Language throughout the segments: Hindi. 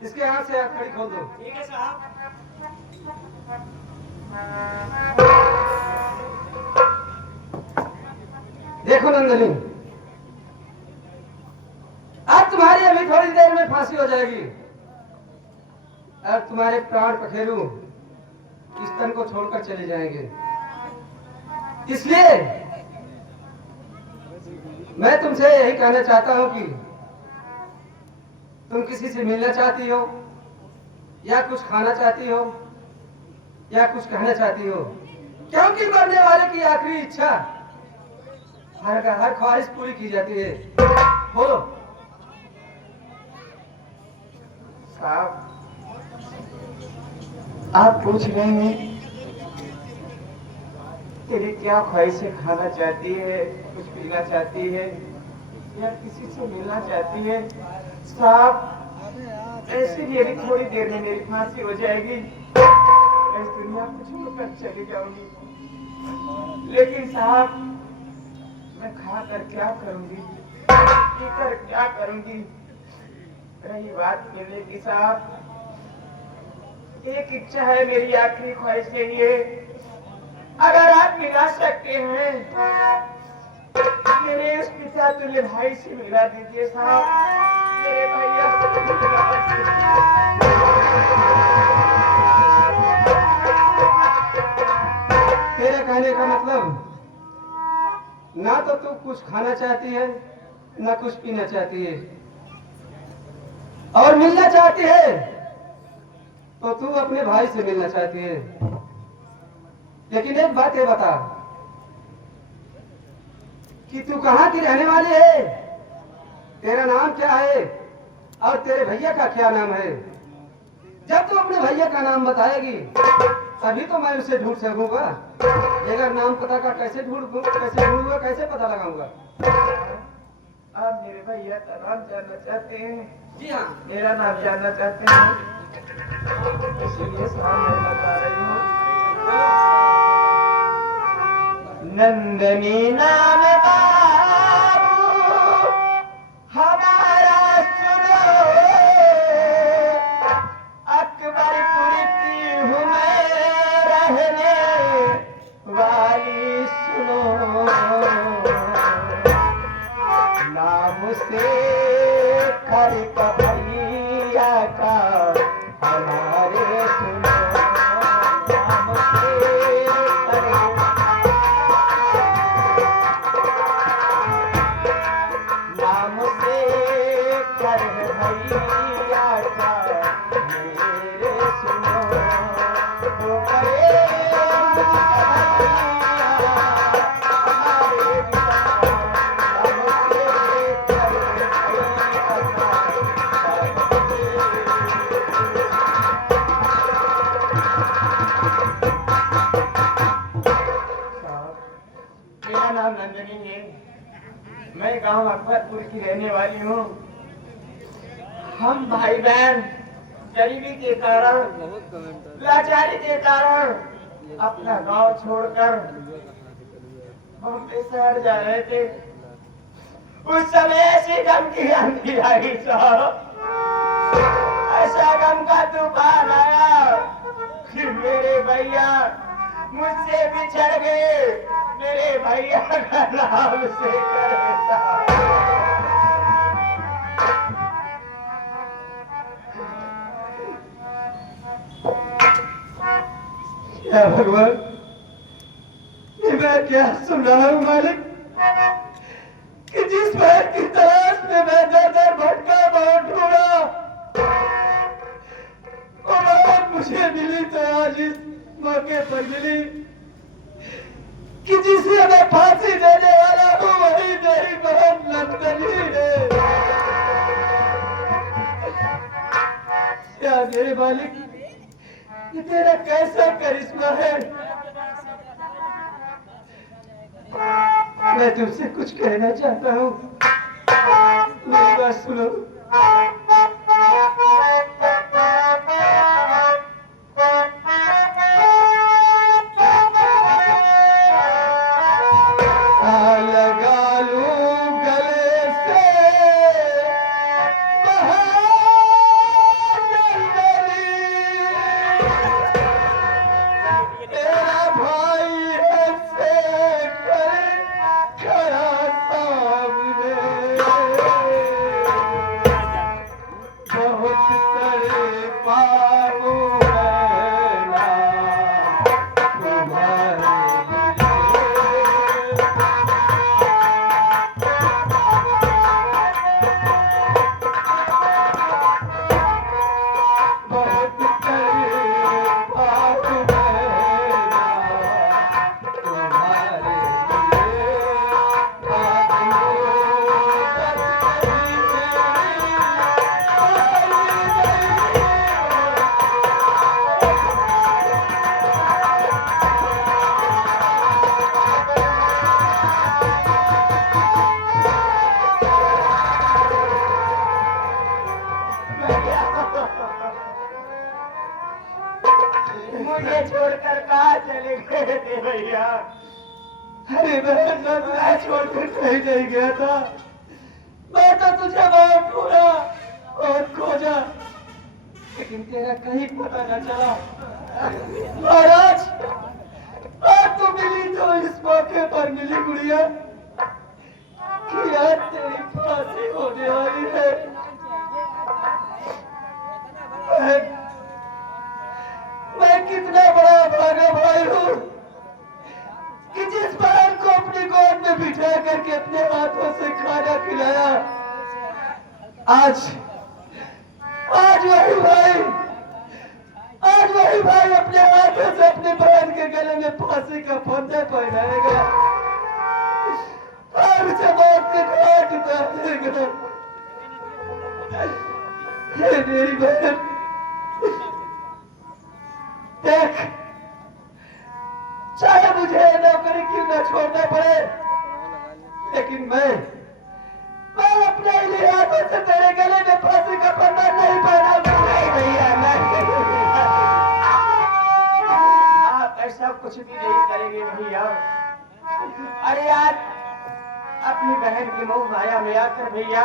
इसके हाथ से हथकड़ी खोल दो। ठीक है साहब। देखो नंदनी, आज तुम्हारी अभी थोड़ी देर में फांसी हो जाएगी। अब तुम्हारे प्राण पखेरु इस तन को छोड़कर चले जाएंगे। इसलिए मैं तुमसे यही कहना चाहता हूं कि तुम किसी से मिलना चाहती हो या कुछ खाना चाहती हो या कुछ कहना चाहती हो, क्योंकि मरने वाले की आखिरी इच्छा हर ख्वाहिश पूरी की जाती है। बोलो। साहब, आप पूछ रहे हैं तेरी क्या ख्वाहिशें, खाना चाहती है, कुछ पीना चाहती है या किसी से मिलना चाहती है? साहब, ऐसे ही अभी थोड़ी देर में मेरी फांसी हो जाएगी, मैं इस दुनिया को छोड़कर चली जाऊंगी। लेकिन साहब, मैं खाकर क्या करूंगी, पीकर क्या करूंगी? रही बात मिलने की साहब, एक इच्छा है मेरी, आखिरी ख्वाहिश यही है, अगर आप मिला सकते हैं मेरे इस पिता तुल्य भाई से मिला दीजिए साहब, मेरे भैया से मिला दीजिए। तेरे कहने का मतलब, ना तो तू कुछ खाना चाहती है ना कुछ पीना चाहती है, और मिलना चाहती है तो तू अपने भाई से मिलना चाहती है। लेकिन एक बात ये बता कि तू कहाँ की रहने वाली है, तेरा नाम क्या है और तेरे भैया का क्या नाम है। जब तू अपने भैया का नाम बताएगी तभी तो मैं उसे ढूंढ सकूंगा, अगर नाम पता का कैसे ढूंढूंगा, कैसे पता लगाऊंगा। आप मेरे भैया का नाम जानना चाहते हैं? जी हाँ। मेरा नाम जानना चाहते हैं? इसलिए साहब मैं बता रही हूँ, नंदनी नाम बाबू हमारा सुनो, अकबरपुर की हूँ मैं रहने वाली, सुनो नाम से कर भैया का हमारे, सुनो नाम से कर, नाम से कर भैया का मेरे, सुनो तो करे भैया हमारे पिता, नाम से कर भैया का। मेरा नाम नंदनी है, मैं गांव अकबरपुर की रहने वाली हूँ। हम भाई बहन गरीबी के कारण, लाचारी के कारण अपना गांव छोड़कर बॉम्बे शहर जा रहे थे। उस समय ऐसी गम की आंधी आई साहब, ऐसा गम का तूफान आया कि मेरे भैया मुझसे बिछड़ गए, मेरे भैया का नाम से करे साहब। क्या भगवान, ये मैं क्या सुन रहा हूँ मालिक, कि जिस बात की तलाश में मैं दर दर भटका, बहुत ढूंढा, वो बात मुझे मिली तो आज इस मौके पर मिली कि जिसे मैं फांसी देने वाला हूँ वही मेरी बहन नंदनी है। क्या मेरे मालिक, ये तेरा कैसा करिश्मा है। मैं तुमसे कुछ कहना चाहता हूँ, मेरी बात सुनो। लगा लूं गले से बहाने मुझे छोड़कर कहाँ चले गए थे भैया? अरे बहन, मैं तुझे छोड़कर कहीं नहीं गया था। मैं तो तुझे बहुत ढूंढा और खोजा, लेकिन तेरा कहीं पता न चला। और आज तू मिली तो इस मौके पर मिली गुड़िया कि आज तेरी फांसी होने वाली है। बहन, मैं कितना बड़ा भागा भाई हूँ कि जिस बहन को अपनी गोद में बिठा करके अपने हाथों से खाना खिलाया, आज वही भाई अपने हाथों से अपने बहन के गले में फांसी का फंदा पहनाएगा और उसे मौत के घाट उतार देगा। हे मेरी बहन, देख, चाहे मुझे नौकरी क्यों न छोड़ना पड़े, लेकिन मैं अपने ही हाथों से तेरे गले में फांसी का फंदा नहीं पहनाऊंगा। नहीं भैया, आप ऐसा कुछ भी नहीं करेंगे भैया। अरे आज अपनी बहन की मोह माया में आकर भैया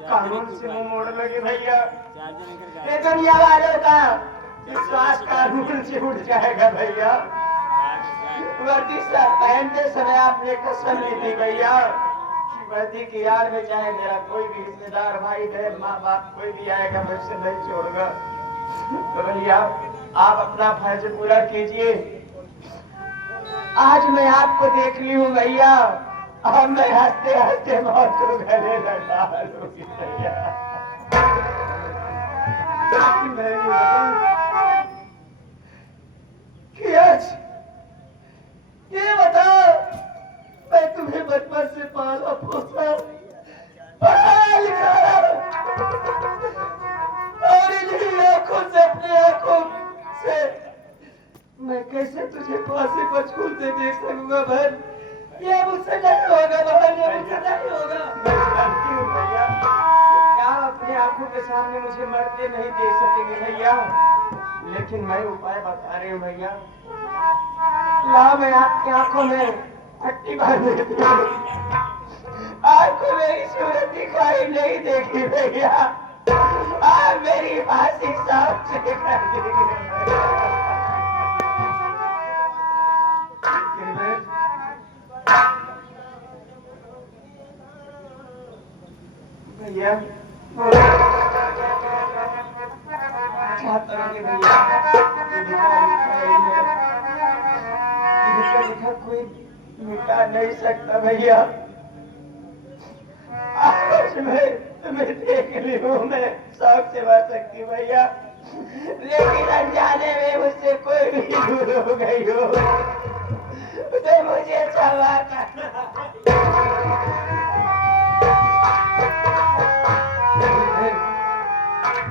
कानून से मुंह मोड़ लगे भैया। ये दुनिया वालों का विश्वास कानून से उठ जाएगा भैया। वर्दी पहनते समय आपने कसम ली थी भैया कि वर्दी की याद में चाहे मेरा कोई भी रिश्तेदार, भाई बहन, माँ बाप कोई भी आएगा, मैं उसे नहीं छोड़ूंगा। तो भैया आप अपना फर्ज पूरा कीजिए। आज मैं आपको देख ली हूँ भैया, अब मैं हंसते हंसते मौत को गले लगा लूंगी भैया। मैं ये बताऊं कि आज ये बताओ, मैं तुम्हें बचपन से पाला पोसा, पढ़ाया लिखाया और इन्हीं आंखों से, अपनी आंखों से मैं कैसे तुझे फांसी पर झूलते देख सकूंगा बहन? ये मुझसे नहीं होगा बहन, ये मुझसे नहीं होगा। मैं जानती हूँ भैया, आप अपने आंखों के सामने मुझे मरते नहीं देख सकेंगे भैया, लेकिन मैं उपाय बता रही हूँ भैया। लाओ, मैं आपकी आंखों में पट्टी बांध देती हूँ। आपको मेरी सूरत दिखाई नहीं देगी भैया, आप मेरी फांसी साफ से कर देंगे। भैया चाहता हूँ कि भैया लिखा कोई मिटा नहीं सकता भैया। आज मैं तुम्हें देख ली हूँ, मैं शौक से मर सकती भैया, लेकिन अनजाने में मुझसे कोई भी दूर हो गई हो तो मुझे क्षमा करना।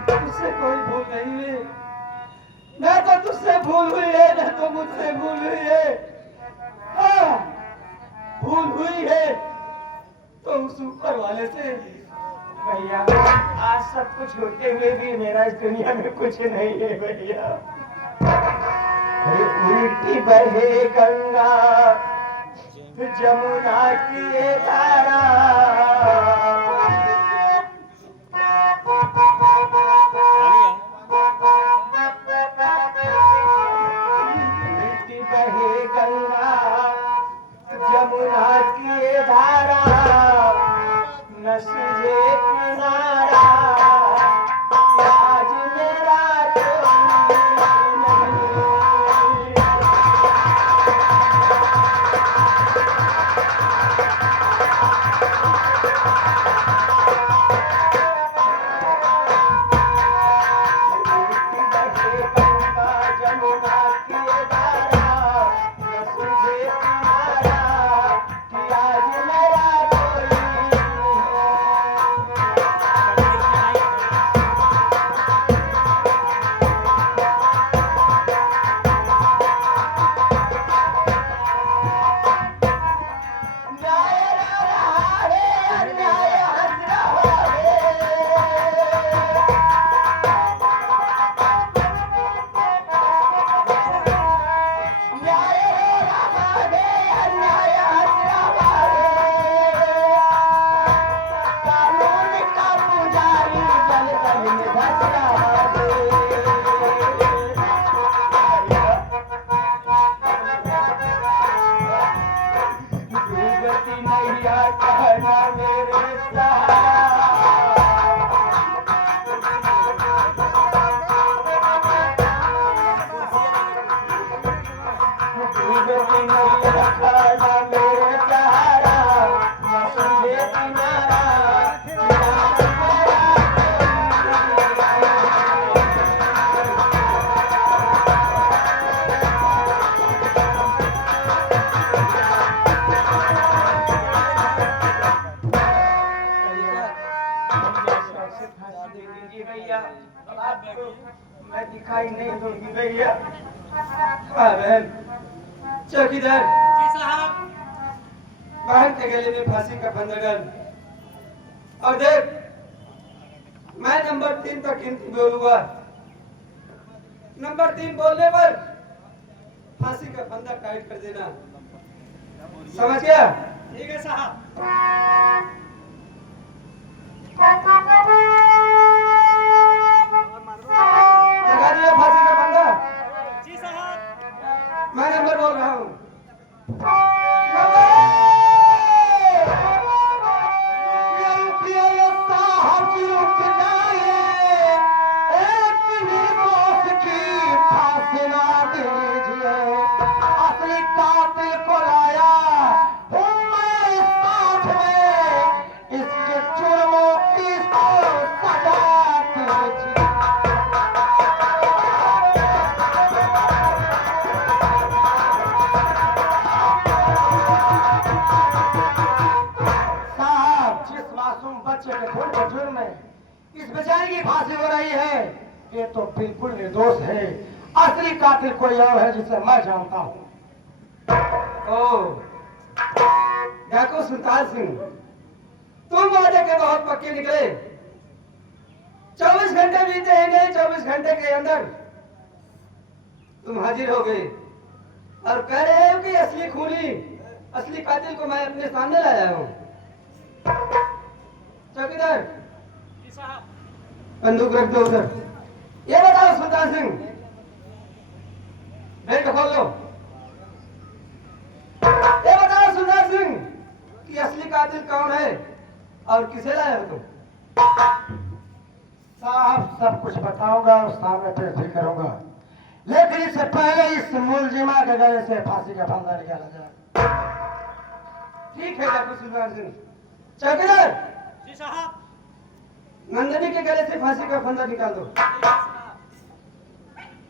तुझसे कोई भूल नहीं है, ना तो तुझसे भूल हुई है, ना तो मुझसे भूल हुई है। हाँ, भूल हुई है तो उस ऊपर वाले से। भैया आज सब कुछ होते हुए भी मेरा इस दुनिया में कुछ नहीं है भैया। उल्टी बहे गंगा जमुना की ये धारा, उल्टी बहे गंगा जमुना की ये धारा, न सूझे किनारा, आज मेरा कोई नहीं। फांसी दे दीजिए भैया, आपको मैं दिखाई नहीं दूंगी भैया। हाँ बहन। चौकीदार जी साहब। बहन के गले में फांसी का फंदा डाल और देख, मैं नंबर 3 तक गिनती बोलूंगा। नंबर 3 बोलने पर फांसी का फंदा टाइट कर देना, समझ गया? ठीक है साहब। लगा दिया फांसी का फंदा? जी साहब। मैं नंबर बोल रहा हूँ। असली कातिल को लाया हूँ मैं इस साथ में, इसके जुर्मों की सजा दीजिए। साहब, जिस मासूम बच्चे के खून के जुर्म में इस बेचारी की फांसी हो रही है, ये तो बिल्कुल निर्दोष है। असली कातिल कोई और है जिसे मैं जानता हूँ। डाकू सुल्तान सिंह, तुम वादे के बहुत पक्के निकले। 24 घंटे बीते हैं, नहीं 24 घंटे के अंदर तुम हाजिर हो गए और कह रहे हो कि असली खूनी, असली कातिल को मैं अपने सामने लाया हूँ। चौकीदार जी साहब। बंदूक रख दो उधर। ये बताओ सुल्तान सिंह, बेल्ट खोल लो। ये बताओ सुल्तान सिंह कि असली कातिल कौन है और किसे लाया हो तुम? साहब, सब कुछ बताऊंगा और सामने पेश भी करूंगा, लेकिन इससे पहले इस मुलजिमा के गले से फांसी का फंदा निकाला जाए। ठीक है डाकू सुल्तान सिंह। चौकीदार जी साहब। नंदिनी के गले से फांसी का फंदा निकाल दो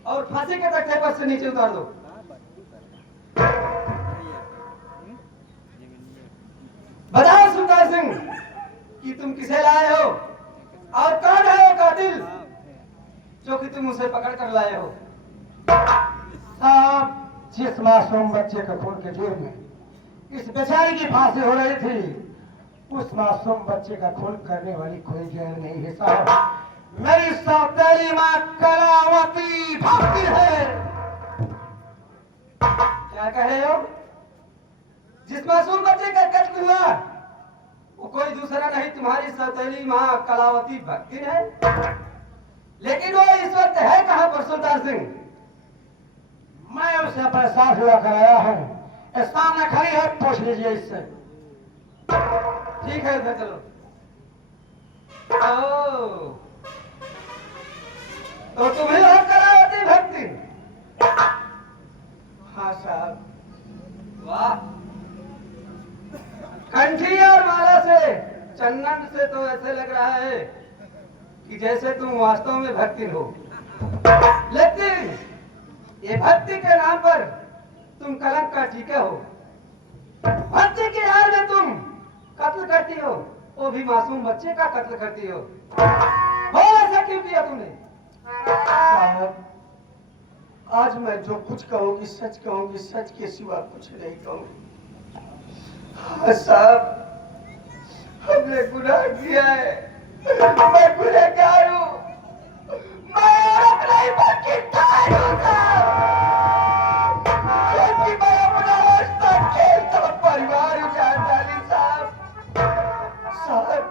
और फांसी के तख्ते पर से नीचे उतार दो। बताओ सुल्तान सिंह कि तुम किसे लाए हो और कौन है वो कातिल जो कि तुम उसे पकड़ कर लाए हो? साहब, जिस मासूम बच्चे के खून के जुर्म में इस बेचारी की फांसी हो रही थी, उस मासूम बच्चे का खून करने वाली कोई गैर नहीं है साहब। मेरी सौतेली माँ कलावती भक्ति है। क्या कहे हो? जिस मासूम बच्चे का कत्ल हुआ वो कोई दूसरा नहीं, तुम्हारी सौतेली माँ कलावती भक्ति है। लेकिन वो इस वक्त है कहाँ पर सुल्तान सिंह? मैं उसे अपने साथ हुआ कराया हूँ, इस सामने खड़ी है, पूछ लीजिए इससे। ठीक है, उधर चलो। तो तुम्हें हो कलावती भक्ति? हाँ साहब। वाह, कंठी और माला से, चंदन से तो ऐसे लग रहा है कि जैसे तुम वास्तव में भक्ति हो, लेकिन ये भक्ति के नाम पर तुम कलंक का टीका हो। भक्ति की आड़ में तुम कत्ल करती हो, वो भी मासूम बच्चे का कत्ल करती हो। बोल, ऐसा क्यों किया तुमने? साहब, आज मैं जो कुछ कहूंगी सच कहूंगी, सच के सिवा कुछ नहीं कहूंगी। हाँ साहब, हमने गुनाह किया है, मैं गुनहगार हूँ, मैं औरत नहीं बल्कि तार हूँ साहब, क्योंकि मैं अपना रास्ता खेलता परिवार उजाड़ डाली साहब। साहब,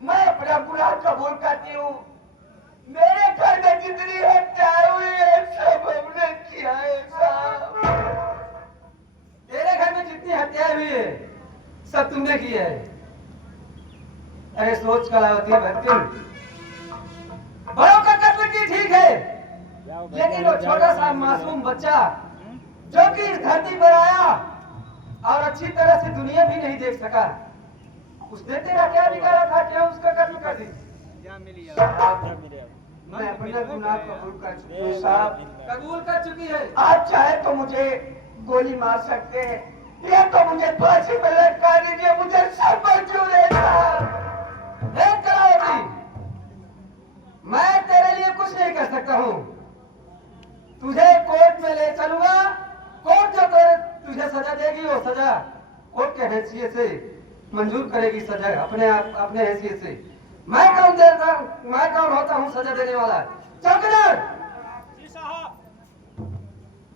मैं अपना गुनाह कबूल करती हूँ। मेरे घर में जितनी हत्याएं हुई है सब हमने किया है साहब। तेरे घर में जितनी हत्याएं हुई है सब तुमने की है। अरे सोच कलावती भक्ति, बड़ों का कत्ल की ठीक है, लेकिन वो छोटा सा मासूम बच्चा जो कि इस धरती पर आया और अच्छी तरह से दुनिया भी नहीं देख सका, उसने तेरा क्या बिगाड़ा था, क्या उसका कत्ल कर दी? मैं अपना गुनाह कबूल कर चुकी हूँ साहब, कबूल कर चुकी है। आप चाहे तो मुझे गोली मार सकते हैं या तो मुझे फांसी पर लटका दीजिए, मुझे सब मंजूर है साहब। कलावती, कुछ नहीं कर सकता हूँ। तुझे कोर्ट में ले चलूंगा। कोर्ट जो तुझे सजा देगी वो सजा कोर्ट के हैसियत से मंजूर करेगी। सजा अपने हैसियत से। मैं कौन होता हूँ सजा देने वाला? चौकीदार, जी साहब।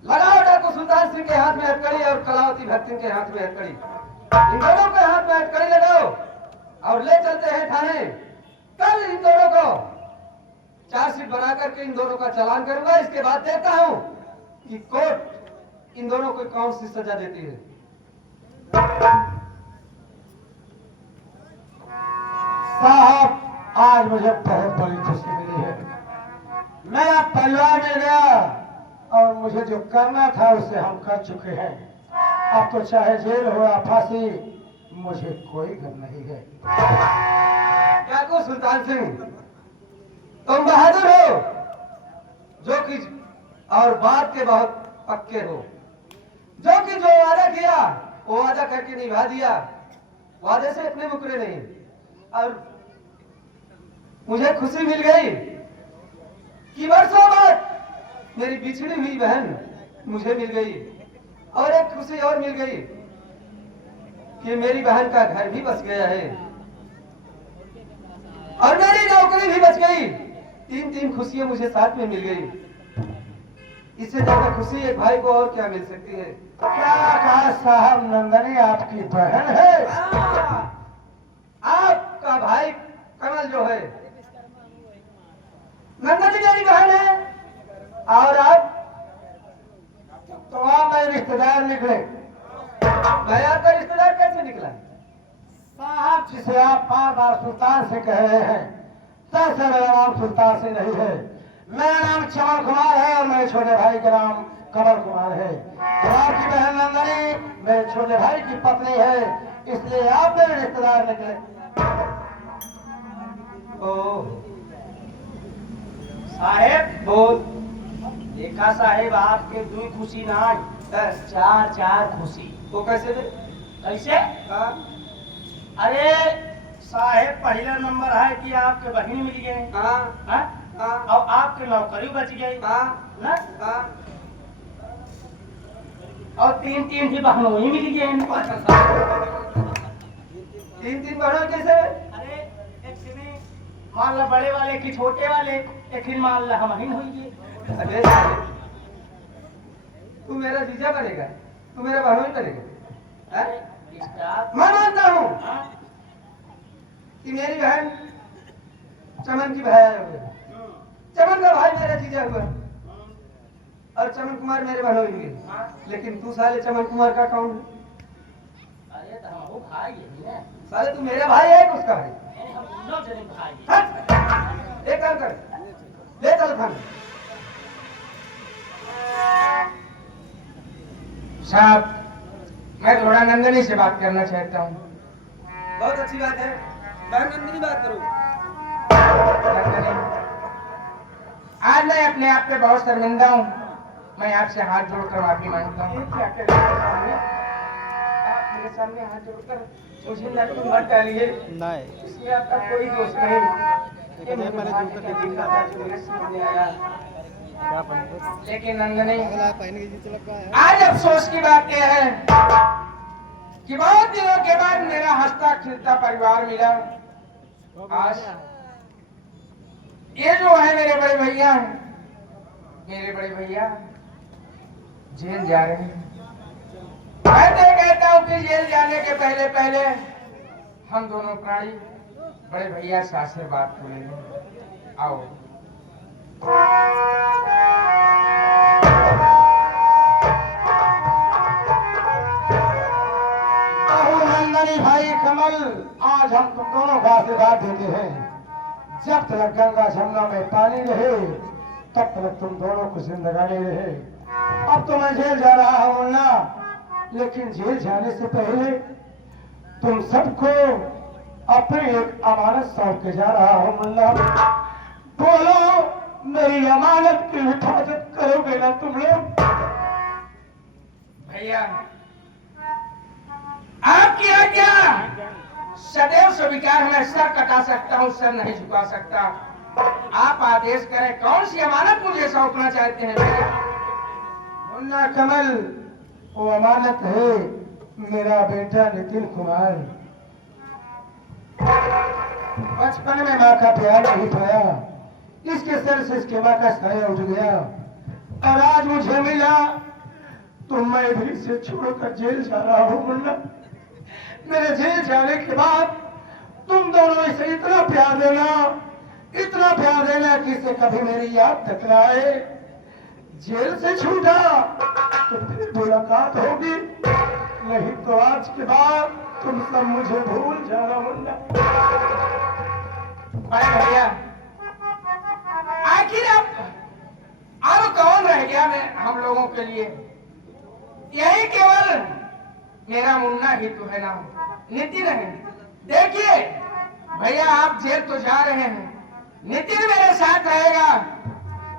लगाओ डाकू सुल्तान सिंह के हाथ में हथकड़ी और कलावती भक्त सिंह के हाथ में हथकड़ी। इन दोनों के हाथ में हथकड़ी लगाओ और ले चलते हैं थाने। कल इन दोनों को चार्जशीट बना करके इन दोनों का चालान करूंगा। इसके बाद देखता हूं कि कोर्ट इन दोनों को कौन सी सजा देती है। साहब, आज मुझे बहुत बड़ी खुशी मिली है। मेरा परिवार मिल गया और मुझे जो करना था उसे हम कर चुके हैं। अब तो चाहे जेल हो या फांसी, मुझे कोई गम नहीं है। क्या को सुल्तान सिंह, तुम बहादुर हो जो कि और बात के बहुत पक्के हो। जो वादा किया वो वादा करके निभा दिया। वादे से अपने मुकरे नहीं। और मुझे खुशी मिल गई कि वर्षों बाद मेरी बिछड़ी हुई बहन मुझे मिल गई। और एक खुशी और मिल गई कि मेरी बहन का घर भी बच गया है और मेरी नौकरी भी बच गई। तीन खुशियां मुझे साथ में मिल गई। इससे ज्यादा खुशी एक भाई को और क्या मिल सकती है? क्या कहा साहब, नंदनी आपकी बहन है? आपका भाई कमल जो है नंदनी मेरी बहन है। और आप तो आप मेरे रिश्तेदार निकले। मैं आपका रिश्तेदार कैसे निकला? साहब, जिसे आप बार बार सुल्तान से कह रहे हैं, दरअसल मेरा नाम सुल्तान से नहीं है। मेरा नाम चमन कुमार है और मेरे छोटे भाई का नाम कमल कुमार है। तो आपकी बहन नंदनी मेरे छोटे भाई की पत्नी है, इसलिए आप मेरे रिश्तेदार निकले। ओह साहेब, बोल। देखा साहेब, आपके दो खुशी ना आई, 4 खुशी। वो कैसे दे? कैसे? हाँ? अरे साहेब, पहला नंबर है कि आपके बहन मिल गए। हाँ? हाँ? हाँ? और आपके नौकरी बच गई हाँ? ना? हाँ? और 3 भी बहनों ही मिल गए। तीन बहनों कैसे? अरे एक सिने मान ला बड़े वाले की छोटे वाले, लेकिन मान ला हम ही होंगे। अबे तू मेरा जीजा बनेगा? तू मेरा बहनोई बनेगा? हाँ? मैं मानता हूँ कि मेरी बहन चमन की भाई हुए। चमन का भाई मेरा जीजा हुआ और चमन कुमार मेरे बहनोई हुए। लेकिन तू साले चमन कुमार का कौन है? अरे तो हम भाई है। साले तू मेरा भाई है कि उसका भाई? हम दोनों जने भाई हैं। हट! एक काम कर, ले चल थाने। साहब, मैं थोड़ा नंदनी से बात करना चाहता हूँ। बहुत अच्छी बात है, बहन नंदिनी बात करो। नंदनी, आज मैं अपने आप पे बहुत शर्मिंदा हूँ। मैं आपसे हाथ जोड़कर माफी मांगता हूँ। क्या कर रहे हैं सामने? आप मेरे सामने हाथ जोड़कर मुझे लड़की मत डालिए। नहीं। इसमें आपका कोई दोष नहीं। ये मेरे भाई का दिल का था जो मेरे सामने आया। लेकिन नंदनी, आज अफसोस की बात यह है कि बहुत दिनों के बाद मेरा हंसता खिलता परिवार मिला। आज ये जो है मेरे बड़े भैया, जेल जा रहे हैं। मैं तो कहता हूँ कि जेल जाने के पहले पहले हम दोनों प्राणी बड़े भैया से आशीर्वाद को ले लें। आओ। नंदनी भाई कमल, आज हम तुम दोनों का आशीर्वाद देते हैं। जब तक गंगा जमुना में पानी रहे तब तक तुम दोनों को जिंदगानी रहे। अब तो मैं जेल जा रहा हूँ मुन्ना, लेकिन जेल जाने से पहले तुम सबको अपनी एक अमानत सौंप के जा रहा हूँ मुन्ना। बोलो, मेरी अमानत की हिफाजत करोगे ना तुम लोग? भैया, आपकी आज्ञा सदैव स्वीकार। मैं सर कटा सकता हूँ, सर नहीं झुका सकता। आप आदेश करें, कौन सी अमानत मुझे सौंपना चाहते हैं भैया? मुन्ना कमल, वो अमानत है मेरा बेटा नितिन कुमार। बचपन में माँ का प्यार नहीं पाया, इसके सर से इसके माँ का साया उठ गया, और आज मुझे मिला तो मैं भी इसे छोड़कर जेल जा रहा हूँ। मुन्ना, मेरे जेल जाने के बाद तुम दोनों इसे इतना प्यार देना कि इसे कभी मेरी याद तक न आए। जेल से छूटा तो फिर मुलाकात होगी, नहीं तो आज के बाद तुम सब मुझे भूल जाना। मुन्ना, अरे भैया, आखिर अब कौन रह गया मैं हम लोगों के लिए? यही केवल मेरा मुन्ना ही तो है ना, नितिन है। देखिए भैया, आप जेल तो जा रहे हैं, नितिन मेरे साथ रहेगा।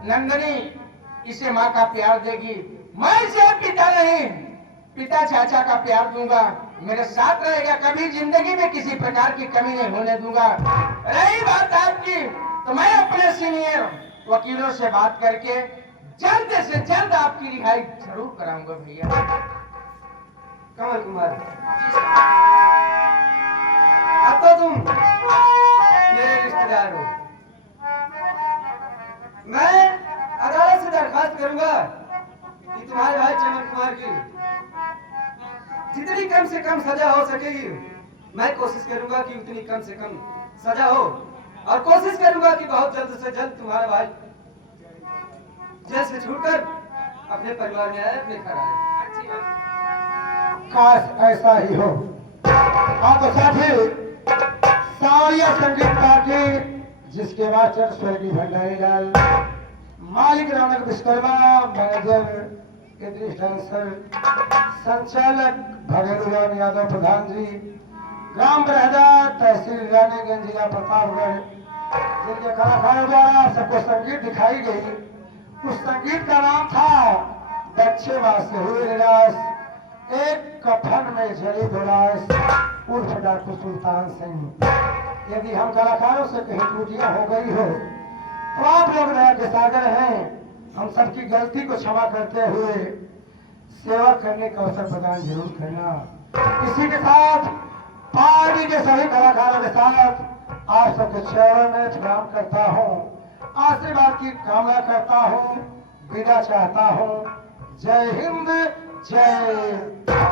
नंदनी इसे माँ का प्यार देगी, मैं इसे पिता नहीं, पिता चाचा का प्यार दूंगा, मेरे साथ रहेगा, कभी जिंदगी में किसी प्रकार की कमी नहीं होने दूंगा। रही बात आपकी, तो मैं अपने सीनियर वकीलों से बात करके जल्द से जल्द आपकी रिहाई जरूर कराऊंगा भैया। कमल कुमार, अब तो तुम मेरे रिश्तेदार हो। मैं अदालत से दरखास्त करूंगा कि तुम्हारे भाई चमन कुमार की जितनी कम से कम सजा हो सकेगी, मैं कोशिश करूंगा कि उतनी कम से कम सजा हो, और कोशिश करूंगा कि बहुत जल्द से जल्द तुम्हारा भाई जेल से छूटकर अपने परिवार में आए, अपने घर आए। अच्छी बात। काश ऐसा ही हो। आप साथी सावरिया संगीत पार्टी, जिसके मास्टर स्वर्गीय भंडारी लाल, मालिक रौनक विश्वकर्मा, मैनेजर इद्रिस डांसर, संचालक भगेलू राम यादव प्रधान जी, ग्राम बरहदा, तहसील रानीगंज, जिला प्रतापगढ़, जिनके कलाकारों द्वारा सबको संगीत दिखाई गई। उस संगीत का नाम था बच्चे माँ से हुए निराश, एक कफन में जली दुलास, उर्फ डाकू सुल्तान सिंह। यदि हम कलाकारों से कहीं त्रुटियां हो गई हो तो आप लोग दया के सागर हैं, हम सबकी गलती को क्षमा करते हुए सेवा करने का अवसर प्रदान जरूर करना। इसी के साथ पार्टी के सभी कलाकारों के साथ आप सबके चरणों में प्रणाम करता हूँ, आशीर्वाद की कामना करता हूँ, विदा चाहता हूँ। जय हिंद, जय भारत।